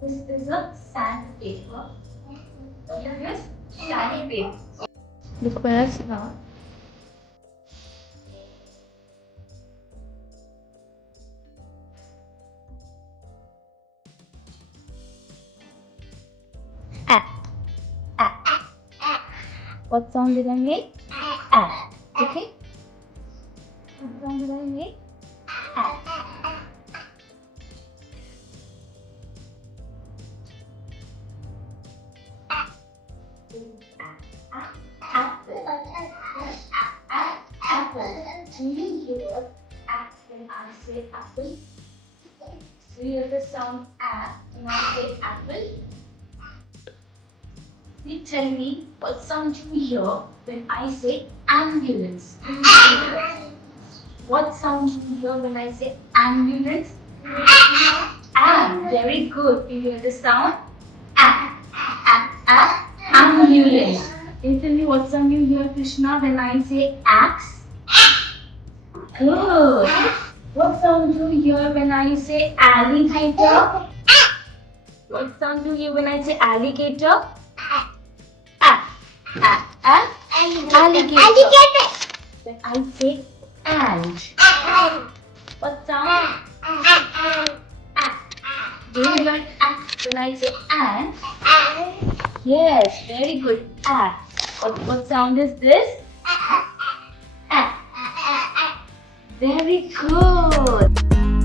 This is a sandpaper. This is sandpaper. Look where it's now. What sound did I make? Okay. What sound did I make? Apple. Do you hear when I say apple? Do you hear the sound when I say apple? You tell me what sound you hear when I say ambulance. What sound you hear when I say ambulance? Very good. You hear the sound ambulance. Can you tell me what sound you hear, Krishna, when I say axe? Good. What sound do you hear when I say alligator? What sound do you hear when I say alligator? Alligator. When I say ant. What sound? Do you hear when I say ant? Yes, very good. What sound is this? Very good.